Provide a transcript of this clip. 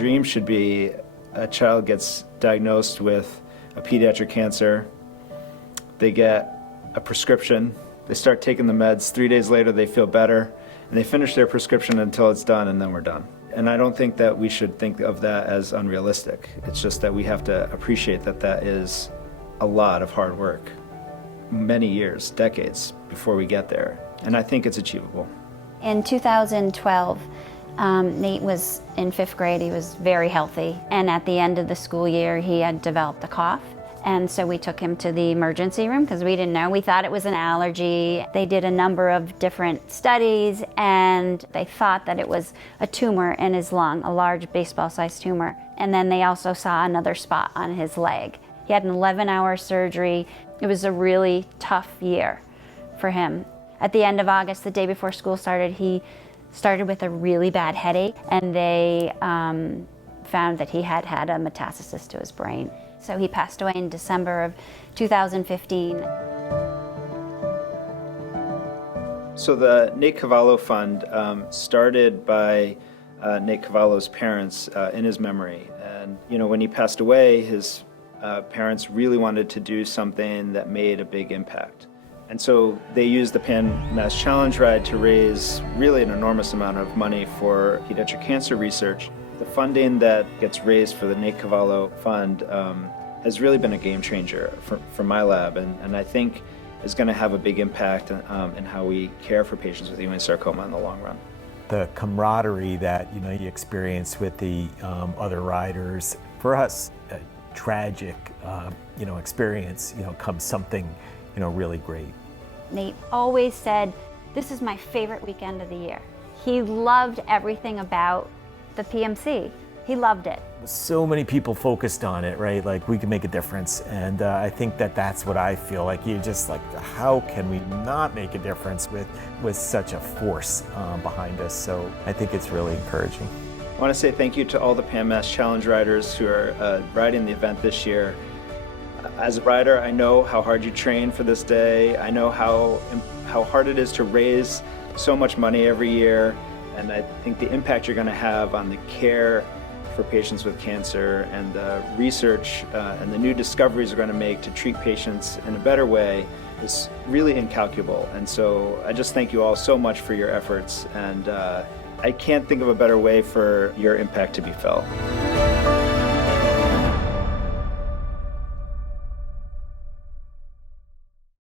dream should be a child gets diagnosed with a pediatric cancer, they get a prescription, they start taking the meds, 3 days later they feel better, and they finish their prescription until it's done, and then we're done. And I don't think that we should think of that as unrealistic. It's just that we have to appreciate that that is a lot of hard work, many years, decades before we get there. And I think it's achievable. In 2012, Nate was in 5th grade. He was very healthy. And at the end of the school year, he had developed a cough. And so we took him to the emergency room because we didn't know. We thought it was an allergy. They did a number of different studies and they thought that it was a tumor in his lung, a large baseball-sized tumor. And then they also saw another spot on his leg. He had an 11-hour surgery. It was a really tough year for him. At the end of August, the day before school started, he started with a really bad headache, and they found that he had had a metastasis to his brain. So he passed away in December of 2015. So the Nate Cavallo Fund started by Nate Cavallo's parents in his memory. And when he passed away, his parents really wanted to do something that made a big impact. And so they used the Pan Mass Challenge Ride to raise really an enormous amount of money for pediatric cancer research. The funding that gets raised for the Nate Cavallo Fund has really been a game changer for my lab, and I think is going to have a big impact in how we care for patients with Ewing sarcoma in the long run. The camaraderie that you experience with the other riders, for us, a tragic experience, comes something really great. Nate always said, "This is my favorite weekend of the year." He loved everything about the PMC. He loved it. So many people focused on it, right? Like, we can make a difference. And I think that's what I feel like. You're just like, how can we not make a difference with such a force behind us? So I think it's really encouraging. I want to say thank you to all the Pan Mass Challenge riders who are riding the event this year. As a rider, I know how hard you train for this day. I know how hard it is to raise so much money every year. And I think the impact you're going to have on the care for patients with cancer and the research and the new discoveries we're going to make to treat patients in a better way is really incalculable. And so I just thank you all so much for your efforts. And I can't think of a better way for your impact to be felt.